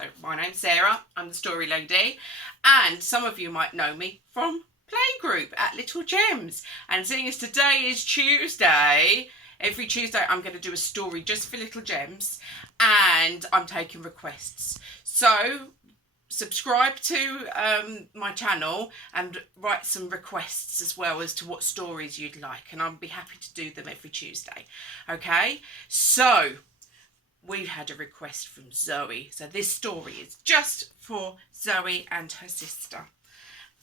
So my name's Sarah, I'm the story lady, and some of you might know me from playgroup at Little Gems. And seeing as today is Tuesday, every Tuesday I'm going to do a story just for Little Gems, and I'm taking requests. So subscribe to my channel and write some requests as well as to what stories you'd like, and I'll be happy to do them every Tuesday. Okay, so we've had a request from Zoe, so this story is just for Zoe and her sister.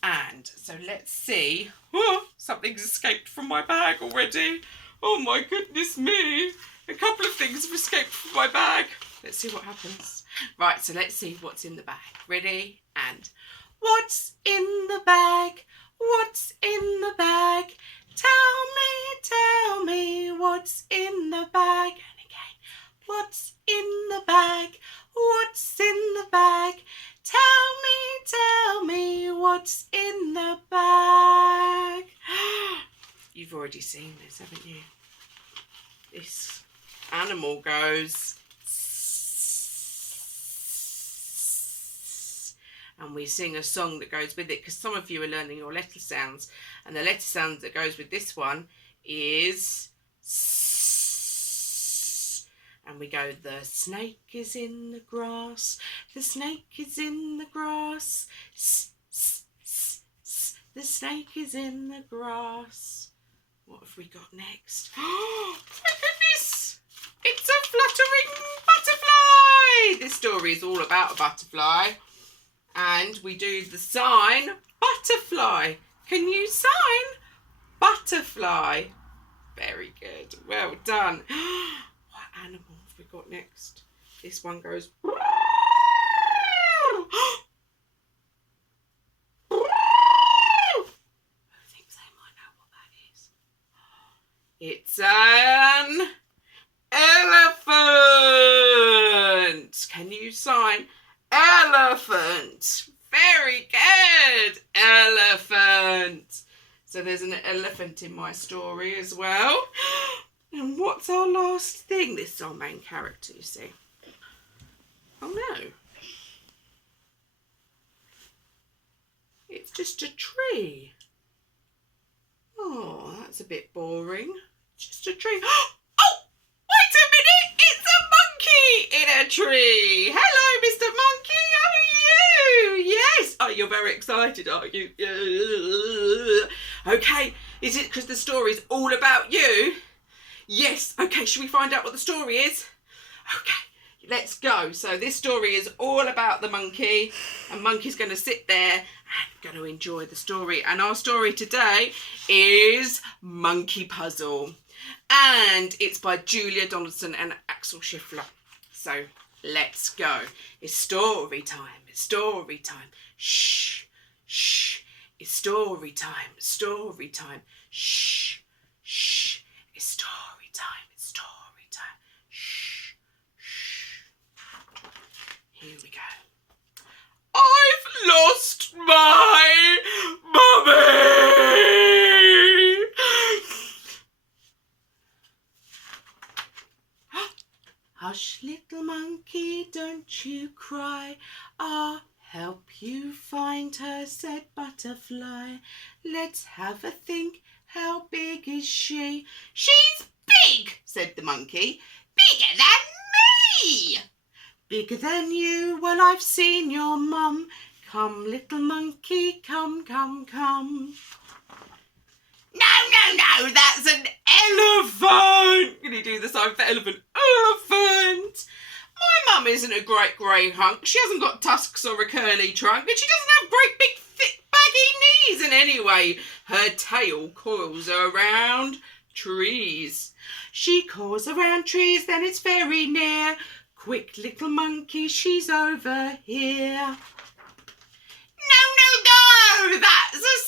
And so let's see. Oh, something's escaped from my bag already. Oh my goodness me, a couple of things have escaped from my bag. Let's see what happens. Right, so let's see what's in the bag. Ready? And what's in the bag? What's in the bag? Tell me what's in the bag. And again, what's in the bag? What's in the bag? Tell me what's in the bag. You've already seen this, haven't you? This animal goes, and we sing a song that goes with it, because some of you are learning your letter sounds, and the letter sound that goes with this one is S. And we go, the snake is in the grass, the snake is in the grass, S, S, S, S. The snake is in the grass. What have we got next? Oh my goodness! It's a fluttering butterfly! This story is all about a butterfly. And we do the sign butterfly. Can you sign butterfly? Very good. Well done. What animal have we got next? This one goes. I think they might know what that is. It's an elephant. Can you sign elephant? Very good. Elephant. So there's an elephant in my story as well. And what's our last thing? This is our main character, you see. Oh no. It's just a tree. Oh, that's a bit boring. Just a tree. Oh, wait a minute. It's a monkey in a tree. Hello, Mr. Monkey. How are you? Yes. Oh, you're very excited, are you? Okay. Is it because the story's all about you? Yes. Okay. Should we find out what the story is? Okay. Let's go. So this story is all about the monkey, and Monkey's going to sit there and going to enjoy the story. And our story today is Monkey Puzzle, and it's by Julia Donaldson and Axel Scheffler. So let's go. It's story time. It's story time. Shh, shh. It's story time. It's story time. Shh, shh. It's story time. It's story time. Shh, shh. Here we go. I've lost my mummy. Hush, little monkey, don't you cry. I'll help you find her, said Butterfly. Let's have a think. How big is she? She's big, said the monkey. Bigger than me. Bigger than you? Well, I've seen your mum. Come, little monkey, come, come, come. No, that's an elephant. Can you do the sign for elephant? Elephant. My mum isn't a great grey hunk. She hasn't got tusks or a curly trunk, and she doesn't have great big thick baggy knees. And anyway, her tail coils around trees. She coils around trees, then it's very near. Quick, little monkey, she's over here. No, that's a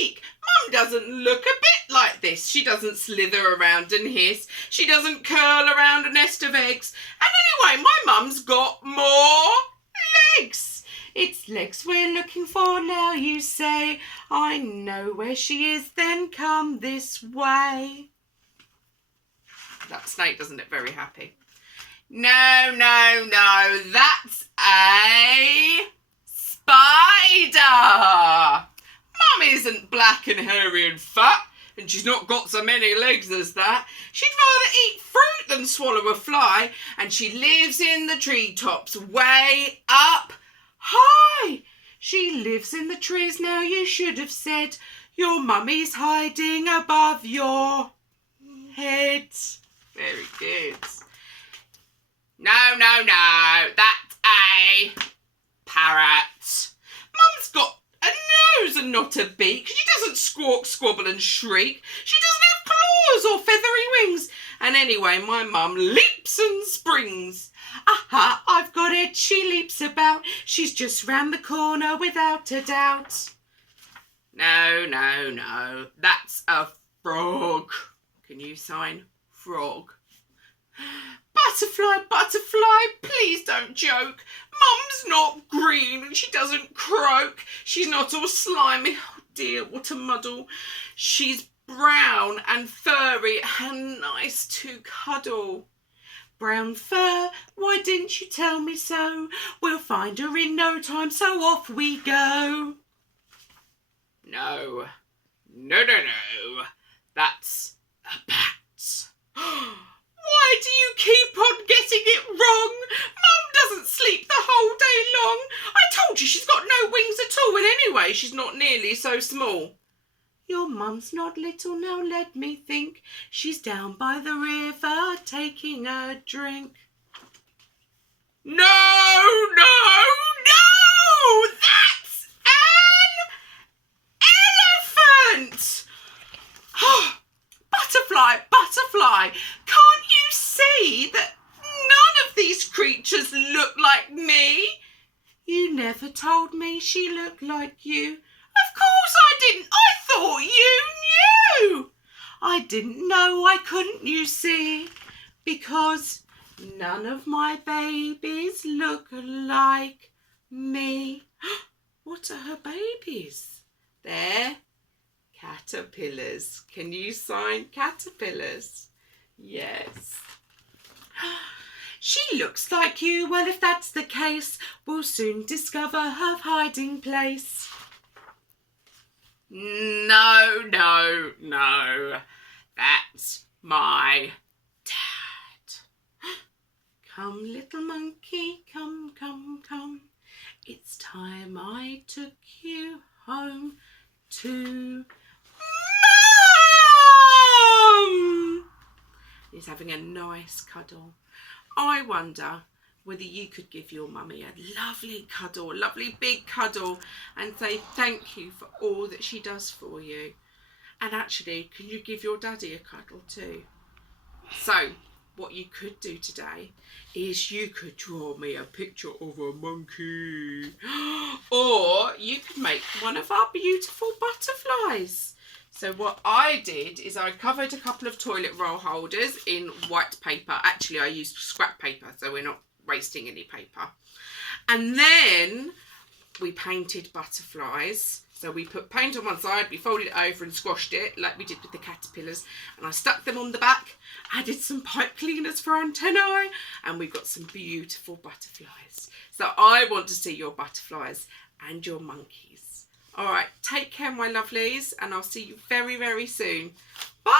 snake. Mum doesn't look a bit like this. She doesn't slither around and hiss. She doesn't curl around a nest of eggs. And anyway, my mum's got more legs. It's legs we're looking for now, you say. I know where she is, then come this way. That snake doesn't look very happy. No, that's a spider. Mum isn't black and hairy and fat, and she's not got so many legs as that. She'd rather eat fruit than swallow a fly, and she lives in the treetops way up high. She lives in the trees. Now you should have said your mummy's hiding above your head. Very good. No, that's a parrot. Mum's got a nose and not a beak. She doesn't squawk, squabble and shriek. She doesn't have claws or feathery wings. And anyway, my mum leaps and springs. Aha, I've got it, she leaps about. She's just round the corner without a doubt. No, that's a frog. Can you sign frog? Butterfly, butterfly, please don't joke. Mum's not green and she doesn't croak. She's not all slimy. Oh dear, what a muddle. She's brown and furry and nice to cuddle. Brown fur, why didn't you tell me so? We'll find her in no time, so off we go. No. That's a bat. Why do you keep on getting it wrong? Mum doesn't sleep the whole day long. I told you she's got no wings at all, and anyway, she's not nearly so small. Your mum's not little, now let me think. She's down by the river taking a drink. No! That's an elephant! Butterfly, can't you see that none of these creatures look like me? You never told me she looked like you. Of course I didn't. I thought you knew. I didn't know, I couldn't, you see, because none of my babies look like me. What are her babies? They're caterpillars. Can you sign caterpillars? Yes. She looks like you. Well, if that's the case, we'll soon discover her hiding place. No. That's my dad. Come, little monkey, come. It's time I took you home to Mum! He's having a nice cuddle. I wonder whether you could give your mummy a lovely cuddle, a lovely big cuddle, and say thank you for all that she does for you. And actually, can you give your daddy a cuddle too? So, what you could do today is you could draw me a picture of a monkey. Or you could make one of our beautiful butterflies. So what I did is I covered a couple of toilet roll holders in white paper. Actually, I used scrap paper, so we're not wasting any paper. And then we painted butterflies. So we put paint on one side, we folded it over and squashed it like we did with the caterpillars, and I stuck them on the back, added some pipe cleaners for antennae, and we've got some beautiful butterflies. So I want to see your butterflies and your monkeys. All right, take care, my lovelies, and I'll see you very, very soon. Bye!